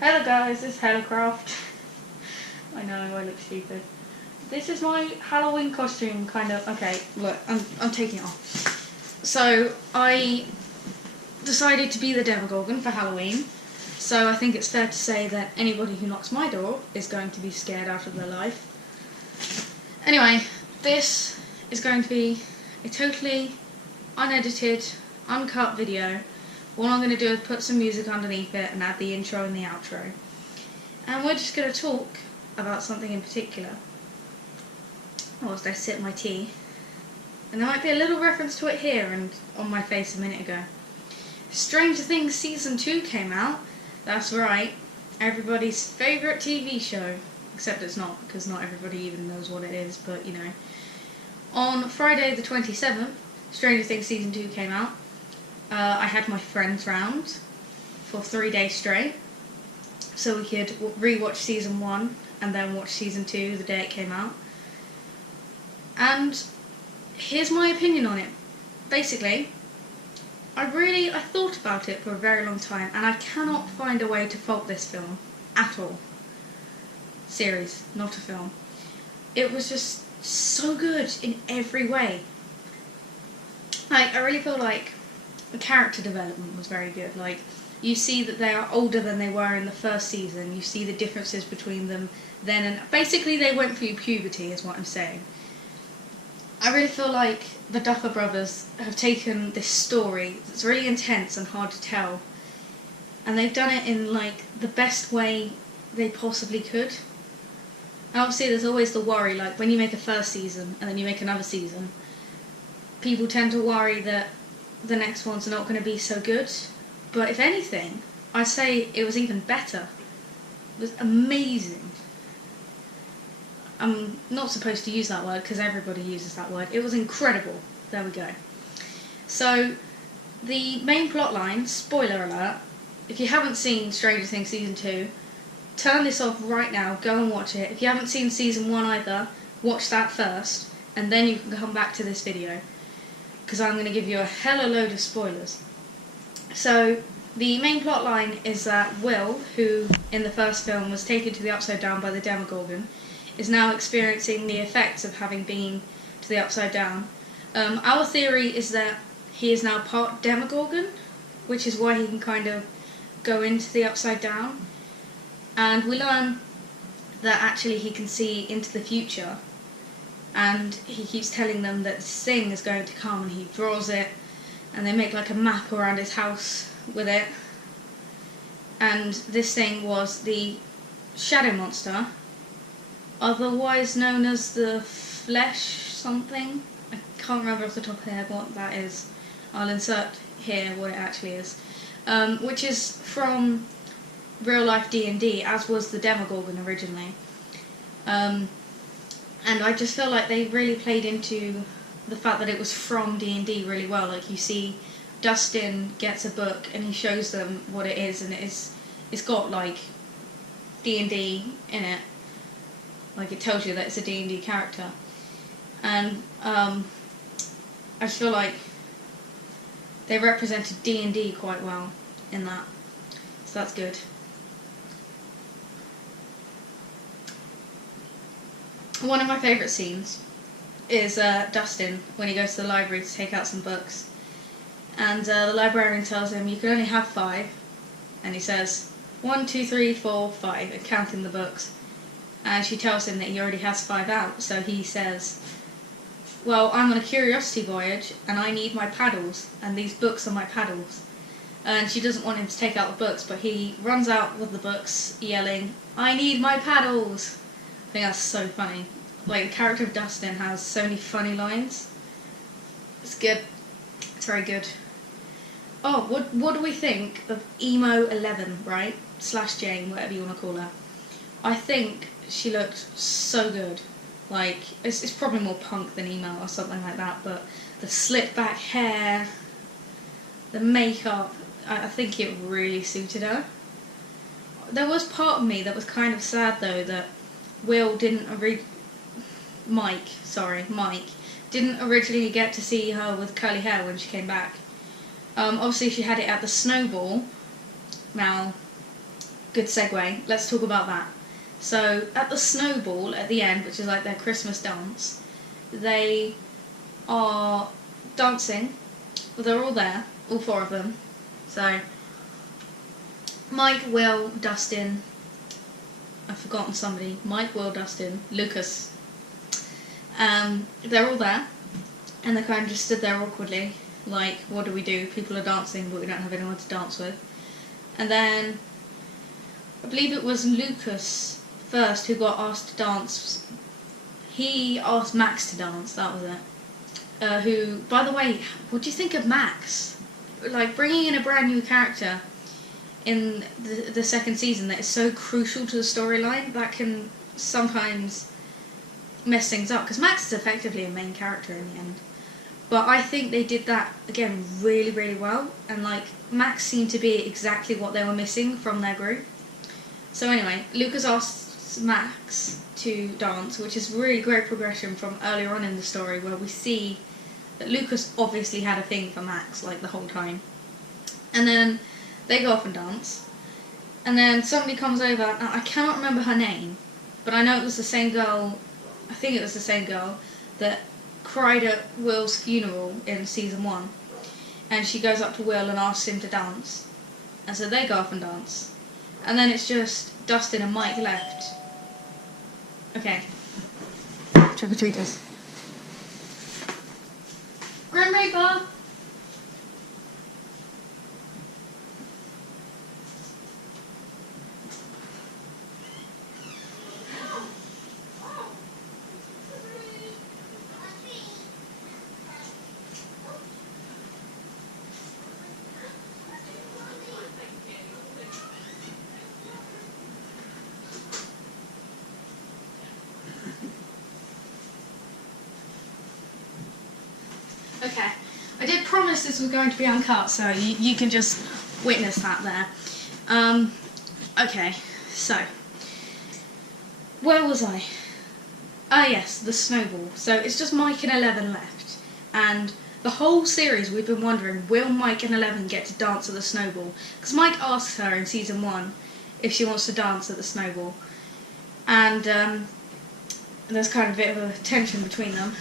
Hello guys, it's Hellocraft. I know, I look stupid. This is my Halloween costume, kind of. Okay, look, I'm taking it off. So, I decided to be the Demogorgon for Halloween. So I think it's fair to say that anybody who knocks my door is going to be scared out of their life. Anyway, this is going to be a totally unedited, uncut video. All I'm going to do is put some music underneath it and add the intro and the outro. And we're just going to talk about something in particular. Whilst I sip my tea. And there might be a little reference to it here and on my face a minute ago. Stranger Things Season 2 came out. That's right, everybody's favourite TV show. Except it's not, because not everybody even knows what it is, but you know. On Friday the 27th, Stranger Things Season 2 came out. I had my friends round for 3 days straight. So we could re-watch Season 1 and then watch Season 2 the day it came out. And here's my opinion on it. Basically, I thought about it for a very long time, and I cannot find a way to fault this film at all. Series, not a film. It was just so good in every way. Like, I really feel like the character development was very good. Like, you see that they are older than they were in the first season. You see the differences between them then, and basically they went through puberty, is what I'm saying. I really feel like the Duffer Brothers have taken this story that's really intense and hard to tell, and they've done it in like the best way they possibly could. And obviously there's always the worry, like when you make a first season and then you make another season, people tend to worry that the next ones are not going to be so good. But if anything, I'd say it was even better. It was amazing. I'm not supposed to use that word because everybody uses that word. It was incredible. There we go. So, the main plot line, spoiler alert, if you haven't seen Stranger Things Season 2, turn this off right now, go and watch it. If you haven't seen Season 1 either, watch that first, and then you can come back to this video, because I'm going to give you a hella load of spoilers. So, the main plot line is that Will, who in the first film was taken to the Upside Down by the Demogorgon, is now experiencing the effects of having been to the Upside Down. Our theory is that he is now part Demogorgon, which is why he can kind of go into the Upside Down. And we learn that actually he can see into the future, and he keeps telling them that this thing is going to come, and he draws it, and they make like a map around his house with it. And this thing was the Shadow Monster, otherwise known as the Flesh something. I can't remember off the top of my head what that is. I'll insert here what it actually is. Which is from real life D&D, as was the Demogorgon originally. And I just feel like they really played into the fact that it was from D&D really well. Like, you see Dustin gets a book and he shows them what it is, and it's got like D&D in it. Like, it tells you that it's a D&D character. And I just feel like they represented D&D quite well in that. So that's good. One of my favourite scenes is Dustin when he goes to the library to take out some books. And the librarian tells him you can only have 5. And he says 1, 2, 3, 4, 5, and counting the books. And she tells him that he already has 5 out, so he says, well, I'm on a curiosity voyage, and I need my paddles, and these books are my paddles. And she doesn't want him to take out the books, but he runs out with the books, yelling, I need my paddles! I think that's so funny. Like, the character of Dustin has so many funny lines. It's good. It's very good. Oh, what do we think of Emo 11, right? / Jane, whatever you want to call her. I think she looked so good. Like, it's probably more punk than emo or something like that, but the slick back hair, the makeup, I think it really suited her. There was part of me that was kind of sad though that Mike didn't originally get to see her with curly hair when she came back. Obviously she had it at the snowball. Now, good segue. Let's talk about that. So at the snowball at the end, which is like their Christmas dance, they are dancing. Well, they're all there, all 4 of them. So Mike, Will, Dustin, I've forgotten somebody. Mike, Will, Dustin, Lucas. They're all there, and they kind of just stood there awkwardly, like, what do we do? People are dancing, but we don't have anyone to dance with. And then I believe it was Lucas first who got asked to dance. He asked Max to dance, that was it. Who, by the way, what do you think of Max? Like, bringing in a brand new character in the second season that is so crucial to the storyline, that can sometimes mess things up, because Max is effectively a main character in the end. But I think they did that, again, really, really well, and like, Max seemed to be exactly what they were missing from their group. So anyway, Lucas asks Max to dance, which is really great progression from earlier on in the story, where we see that Lucas obviously had a thing for Max, like, the whole time. And then they go off and dance, and then somebody comes over, now I cannot remember her name, but I know it was the same girl, I think it was the same girl, that cried at Will's funeral in season 1, and she goes up to Will and asks him to dance, and so they go off and dance, and then it's just Dustin and Mike left. Okay. Trick-or-treaters. Grim Reaper! Okay, I did promise this was going to be uncut, so you can just witness that there. Okay, so, where was I? Ah yes, the snowball. So it's just Mike and 11 left, and the whole series we've been wondering, will Mike and 11 get to dance at the snowball? Because Mike asks her in season 1 if she wants to dance at the snowball, and there's kind of a bit of a tension between them.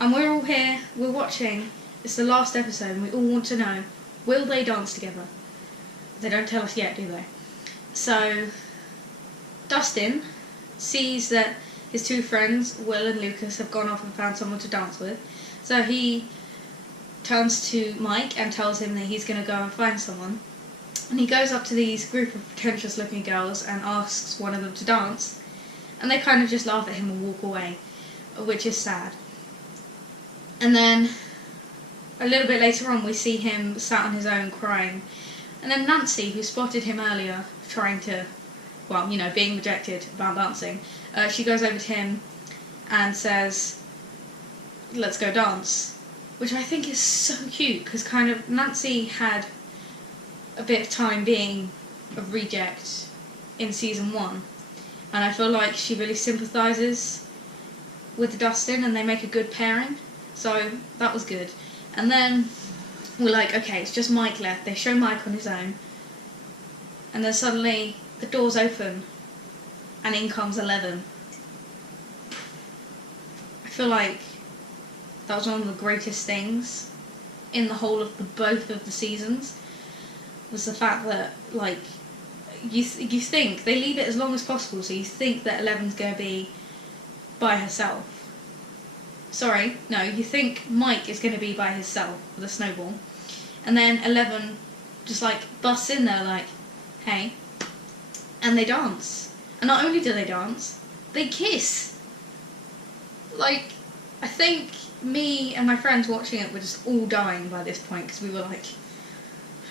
And we're all here, we're watching, it's the last episode, and we all want to know, will they dance together? They don't tell us yet, do they? So, Dustin sees that his 2 friends, Will and Lucas, have gone off and found someone to dance with. So he turns to Mike and tells him that he's going to go and find someone. And he goes up to these group of pretentious looking girls and asks one of them to dance. And they kind of just laugh at him and walk away, which is sad. And then, a little bit later on, we see him sat on his own crying. And then Nancy, who spotted him earlier, trying to, well, you know, being rejected about dancing, she goes over to him and says, let's go dance. Which I think is so cute, because kind of Nancy had a bit of time being a reject in season 1. And I feel like she really sympathises with Dustin, and they make a good pairing. So that was good. And then we're like, okay, it's just Mike left. They show Mike on his own. And then suddenly the doors open and in comes 11. I feel like that was one of the greatest things in the whole of both of the seasons, was the fact that, like, you think, they leave it as long as possible, so you think that 11's going to be by herself. Sorry, no, you think Mike is going to be by himself with a snowball, and then 11 just like busts in there like, hey, and they dance. And not only do they dance, they kiss. Like, I think me and my friends watching it were just all dying by this point, because we were like,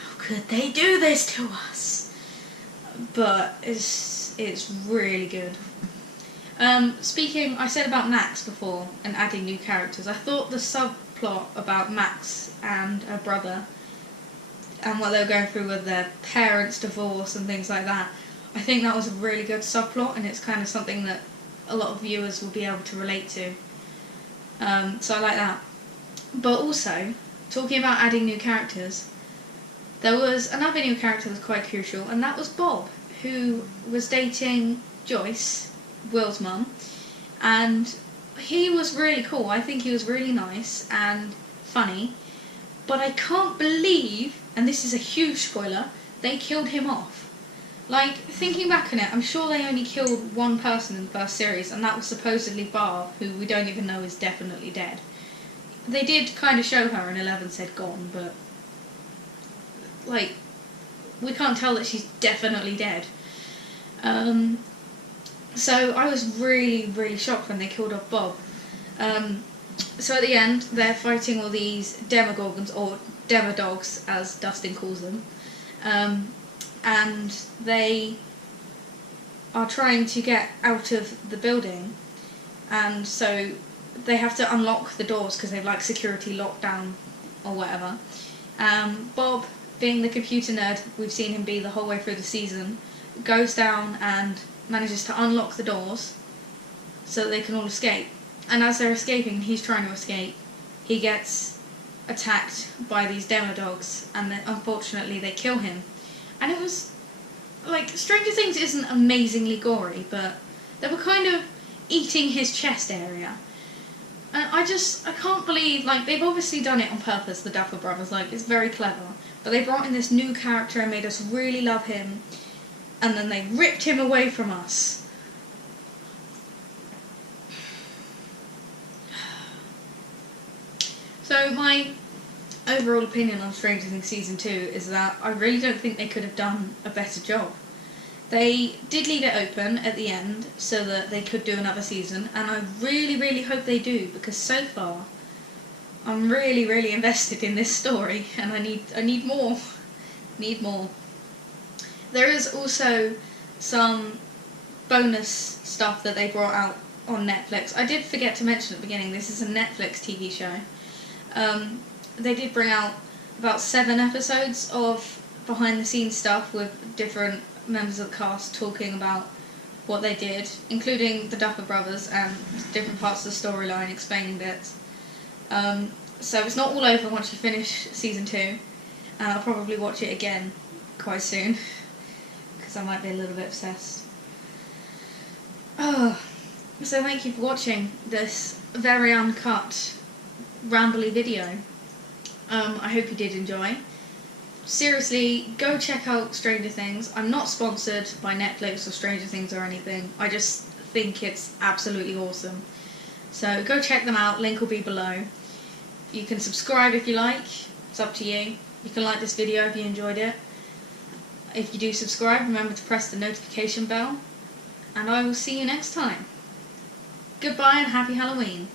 how could they do this to us? But it's really good. Speaking, I said about Max before and adding new characters. I thought the subplot about Max and her brother and what they were going through with their parents' divorce and things like that, I think that was a really good subplot, and it's kind of something that a lot of viewers will be able to relate to. So I like that. But also, talking about adding new characters, there was another new character that was quite crucial, and that was Bob, who was dating Joyce, Will's mum, and he was really cool. I think he was really nice and funny, but I can't believe, and this is a huge spoiler, they killed him off. Like, thinking back on it, I'm sure they only killed one person in the first series, and that was supposedly Barb, who we don't even know is definitely dead. They did kind of show her, and 11 said gone, but like, we can't tell that she's definitely dead. So I was really, really shocked when they killed off Bob. So at the end, they're fighting all these demogorgons, or demodogs, as Dustin calls them. And they are trying to get out of the building. And so they have to unlock the doors because they've like security lockdown or whatever. Bob, being the computer nerd we've seen him be the whole way through the season, goes down and manages to unlock the doors so that they can all escape. And as they're escaping, he's trying to escape, he gets attacked by these demodogs, and then unfortunately they kill him. And it was like, Stranger Things isn't amazingly gory, but they were kind of eating his chest area. And I can't believe, like, they've obviously done it on purpose, the Duffer Brothers, like, it's very clever. But they brought in this new character and made us really love him, and then they ripped him away from us. So my overall opinion on Stranger Things Season 2 is that I really don't think they could have done a better job. They did leave it open at the end so that they could do another season, and I really, really hope they do, because so far I'm really, really invested in this story, and I need more. Need more. There is also some bonus stuff that they brought out on Netflix. I did forget to mention at the beginning, this is a Netflix TV show. They did bring out about 7 episodes of behind the scenes stuff with different members of the cast talking about what they did, including the Duffer Brothers and different parts of the storyline, explaining bits. So it's not all over once you finish Season 2, and I'll probably watch it again quite soon, because I might be a little bit obsessed. Oh, so thank you for watching this very uncut, rambly video. I hope you did enjoy. Seriously, go check out Stranger Things. I'm not sponsored by Netflix or Stranger Things or anything. I just think it's absolutely awesome. So go check them out, link will be below. You can subscribe if you like, it's up to you. You can like this video if you enjoyed it. If you do subscribe, remember to press the notification bell. And I will see you next time. Goodbye and happy Halloween.